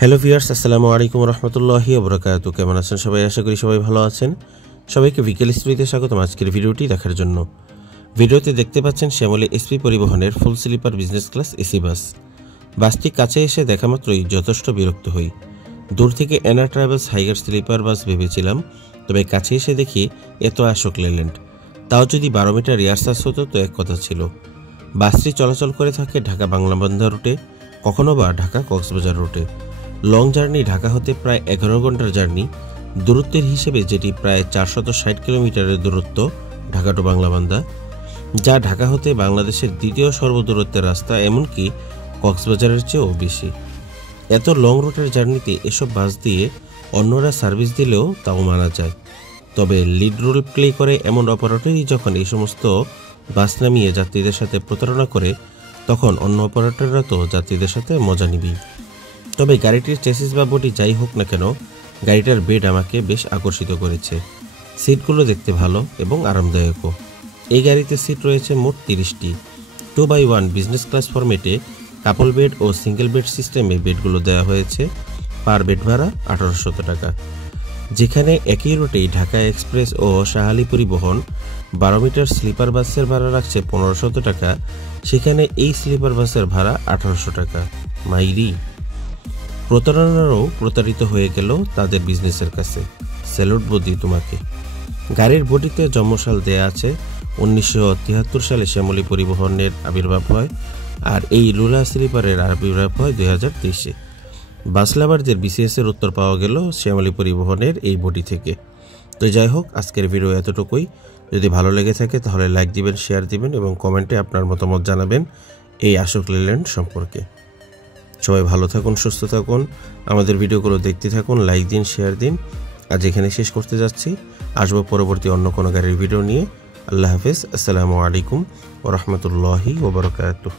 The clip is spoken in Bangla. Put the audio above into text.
হ্যালো ভিউয়ার্স, আসসালামু আলাইকুম রহমতুল্লাহি ওয়া বারাকাতুহু। কেমন আছেন সবাই? আশা করি সবাই ভালো আছেন। সবাইকে বিকেল স্ট্রিতে স্বাগতম আজকের ভিডিওটি দেখার জন্য। ভিডিওতে দেখতে পাচ্ছেন শ্যামলী এসপি পরিবহনের full sleeper business class AC bus. বাসটি কাছে এসে দেখা মাত্রই যথেষ্ট বিরক্ত হই। দূর থেকে এনা ট্রাভেলস হাইগার স্লিপার বাস ভেবেছিলাম, তবে কাছে এসে দেখি এত অশোক লেল্যান্ড। তাও যদি 12 মিটার এয়ার চার্জ হতো তো এক কথা ছিল। বাসটি চলাচল করে থাকে ঢাকা বাংলাবান্ধা রুটে, কখনো বা ঢাকা কক্সবাজার রুটে। লং জার্নি ঢাকা হতে প্রায় 11 ঘন্টার জার্নি, দূরত্বের হিসেবে যেটি প্রায় 460 কিলোমিটারের দূরত্ব ঢাকা টু বাংলাবান্ধা, যা ঢাকা হতে বাংলাদেশের দ্বিতীয় সর্বদূরত্বের রাস্তা, এমনকি কক্সবাজারের চেয়েও বেশি। এত লং রুটের জার্নিতে এসব বাস দিয়ে অন্যরা সার্ভিস দিলেও তাও মানা যায়, তবে লিড রোল প্লে করে এমন অপারেটরই যখন এই সমস্ত বাস নামিয়ে যাত্রীদের সাথে প্রতারণা করে, তখন অন্য অপারেটররা তো যাত্রীদের সাথে মজা নিবেই। তবে গাড়িটির চেসিস বা বডি যাই হোক না কেন, গাড়িটার বেড আমাকে বেশ আকর্ষিত করেছে। সিটগুলো দেখতে ভালো এবং আরামদায়কও। এই গাড়িতে সিট রয়েছে মোট 30টি। 2x1 বিজনেস ক্লাস ফরম্যাটে কাপল বেড ও সিঙ্গেল বেড সিস্টেমে বেডগুলো দেওয়া হয়েছে। পার বেড ভাড়া 1800 টাকা। যেখানে একই রুটেই ঢাকা এক্সপ্রেস ও শাহালি পরিবহন 12 মিটার স্লিপার বাসের ভাড়া রাখছে 1500 টাকা, সেখানে এই স্লিপার বাসের ভাড়া 1800 টাকা। মাইরি! প্রতারণারও প্রতারিত হয়ে গেল তাদের বিজনেসের কাছে। স্যালুট বদি তোমাকে। গাড়ির বডিতে জন্মসাল দেয়া আছে 1973 সালে শ্যামলী পরিবহনের আবির্ভাব হয়, আর এই লুলা স্লিপারের আবির্ভাব হয় 2023-এ। বাস লাভারদের বিসিএসের উত্তর পাওয়া গেল শ্যামলী পরিবহনের এই বডি থেকে। তো যাই হোক, আজকের ভিডিও এতটুকুই। যদি ভালো লেগে থাকে তাহলে লাইক দিবেন, শেয়ার দিবেন এবং কমেন্টে আপনার মতামত জানাবেন এই অশোক লেল্যান্ড সম্পর্কে। সবাই ভালো থাকুন, সুস্থ থাকুন, আমাদের ভিডিওগুলো দেখতে থাকুন, লাইক দিন, শেয়ার দিন। আজ এখানে শেষ করতে যাচ্ছি, আসবো পরবর্তী অন্য কোনো গাড়ির ভিডিও নিয়ে। আল্লাহ হাফেজ, আসসালামু আলাইকুম ওয়া রাহমাতুল্লাহি ওয়া বারাকাতুহু।